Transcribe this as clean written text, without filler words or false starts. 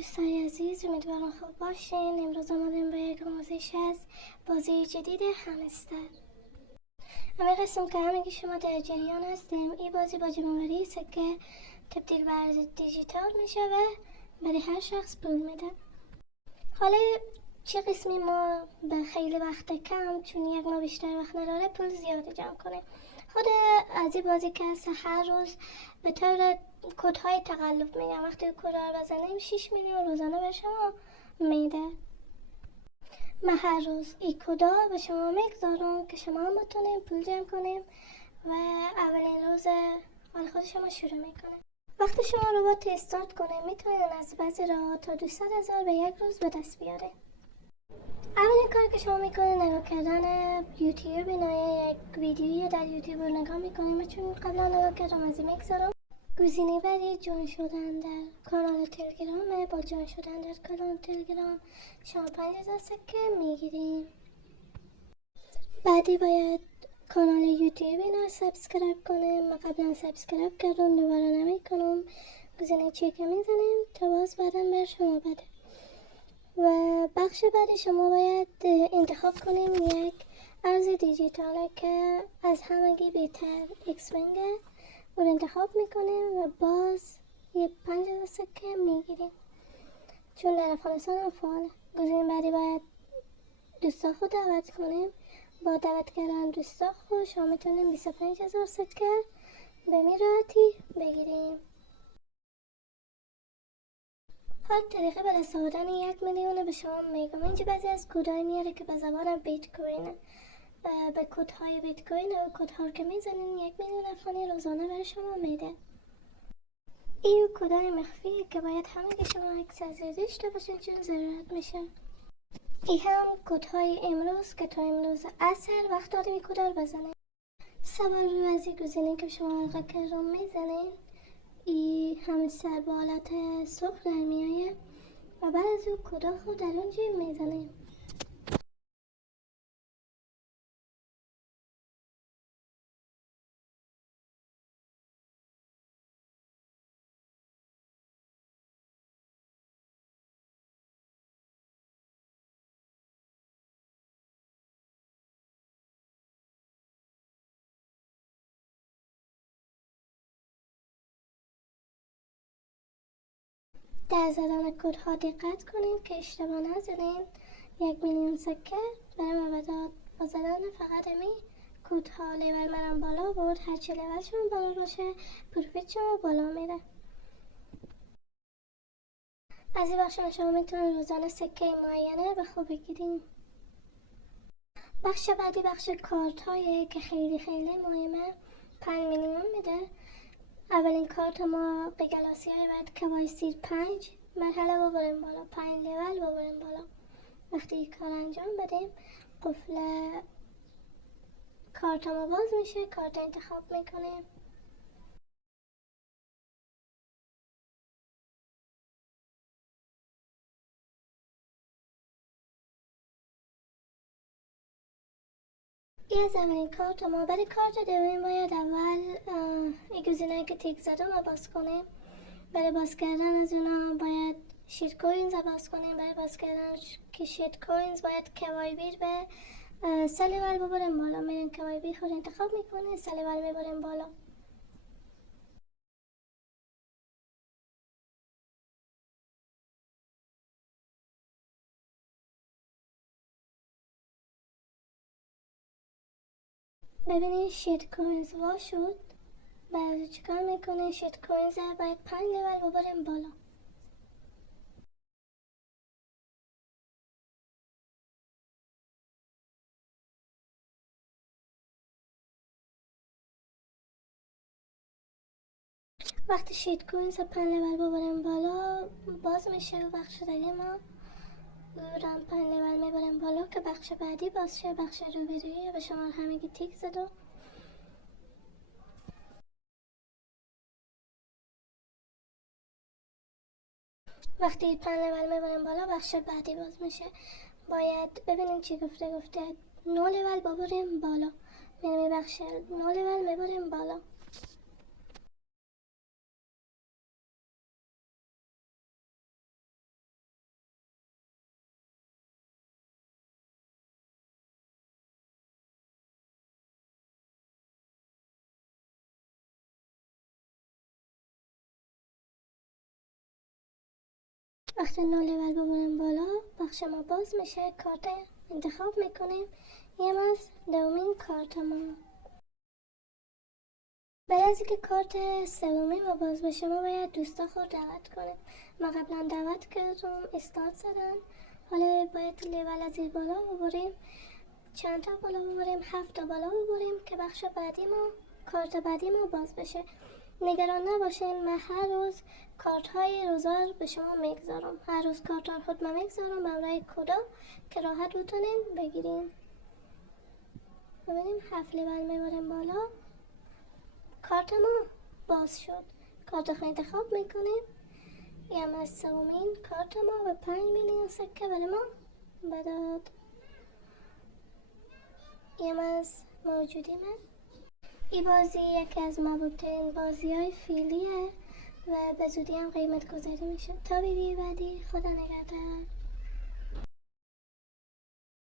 دوستای عزیز، امیدوارم خوب باشین. امروز آمدیم به یک آموزش از بازی جدید همستر. همه قسم که همگی شما در جریان هستیم، این بازی با جمع‌آوری سکه تبدیل به ارز دیجیتال میشه و برای هر شخص پول میده. حالا چه قسمی ما به خیلی وقت کم، چون یک ما بیشتر وقت نداره، پول زیادی جمع کنیم. خود از این بازی که هست هر روز به طور کدهای تقلب میگم، وقتی کد رو بزنیم 6 میلیون روزانه به شما میده. من هر روز این کدا به شما میگذارم که شما هم بتونیم پول جمع کنیم و اولین روز حال خود شما شروع میکنه. وقتی شما ربات استارت کنیم میتونین از بعضی راه تا 200,000 به یک روز به دست بیاره. اولین کار که شما میکنه نگاه کردن یوتیوب، اینا یک ویدیویی در یوتیوب رو نگاه میکنیم. چون قبلا نگاه کردم از این میگذارم. گزینه بعدی جوین شدن در کانال تلگرامه. با جوین شدن در کانال تلگرام شما 5000 سکه میگیریم. بعدی باید کانال یوتیوب اینا سابسکرایب کنیم. من قبلا سابسکرایب کردم، دوباره نمیکنم. گزینه چک میزنیم تا باز بعدم بر شما بده. و بخش بعدی شما باید انتخاب کنیم یک ارز دیجیتاله که از همگی بهتر اکسپنگه رو انتخاب میکنیم و باز یه 5000 سکه میگیریم، چون در افغانستان هم فعاله. گزینه بعدی باید دوستا خود دعوت کنیم. با دعوت کردن دوستا خود شما میتونیم 25000 سکه به راحتی بگیریم. حال طریقه به دست آوردن 1 میلیون به شما میگم. اینجا بعضی از کدهای میاره که به زبان بیت کوین، به کدهای بیت کوین و کدها که میزنین 1 میلیون افغانی روزانه برای شما میده. این کدای مخفیه که باید همه شما عکس از داشته باشین چون ضرورت میشه. این هم کدهای امروز که تا امروز عصر وقت داریم این کدا رو بزنین. سوار روی از این گزینه که شما قکر رو میزنین، این همستر با حالت سرخ در میایه و بعد از اون کدا خود در اونجا میزنیم. در زدن کدها دقت کنید که اشتباه نزنید. 1 میلیون سکه برای ما بداد. با زدن فقط امی کدها لیول منم بالا بود. هرچی لیول شما بالا باشه پروفیت شما بالا میره. از این بخش شما میتونید روزانه سکه معینه به خوب بگیریم. بخش بعدی بخش کارت هایی که خیلی مهمه. 5 میلیون میده. اولین کارت ما به گلاسی های باید KYC 5 مرحله ببریم بالا، 5 لیول ببریم بالا. وقتی این کار انجام بدیم قفل کارت ما باز میشه. کارت انتخاب میکنیم. این از اولین کارت ما. برای کارت دوم باید اول این گزینه که تیک زدم رو باز کنیم. برای باز کردن از اونا باید شیت کوینز رو باز کنیم. برای باز کردن که شیت کوینز باید KYB به 3 لیول ببریم بالا. میرین KYB خود انتخاب میکنه، 3 لیول میبریم بالا. ببینید شیت کوینز وا شد. بعد چیکار میکنه؟ شیت کوینز باید 5 لیول ببریم بالا. وقتی شیت کوینز 5 لیول ببریم بالا باز میشه بخش دیگه. ما رام 5 لیول میبریم بالا که بخش بعدی باز شه. بخش روبرویی به شما همگی تیک زدم. وقتی 5 لیول میبریم بالا بخش بعدی باز میشه. باید ببینیم چی گفته 9 لیول ببریم بالا. میریم بخش 9 لیول میبریم بالا. وقتی 9 لول ببریم بالا بخش ما باز میشه. کارت انتخاب میکنیم. این از دومین کارت ما. بعد از اینکه کارت سومی ما باز بشه ما باید دوستا خود دعوت کنیم. ما قبلا دعوت کردم استارت زدن. حالا باید لیول از این بالا ببریم. چند تا بالا ببریم؟ 7 تا بالا ببریم که بخش بعدی ما کارت بعدی ما باز بشه. نگران نباشین، من هر روز کارت های روزار به شما میگذارم. هر روز کارت ها خود من میگذارم به همراه کدا که راحت بتونین بگیرین. ببینیم 7 لیول میبریم بالا. کارت ما باز شد. کارت خود انتخاب میکنیم. این از سومین کارت ما به 5 میلیون سکه برای ما بداد. این از موجودی من. این بازی یکی از محبوب‌ترین بازی‌های فعلیه و به زودی هم قیمت گذاری میشه. تا ویدیو بعدی، خدا نگهدار.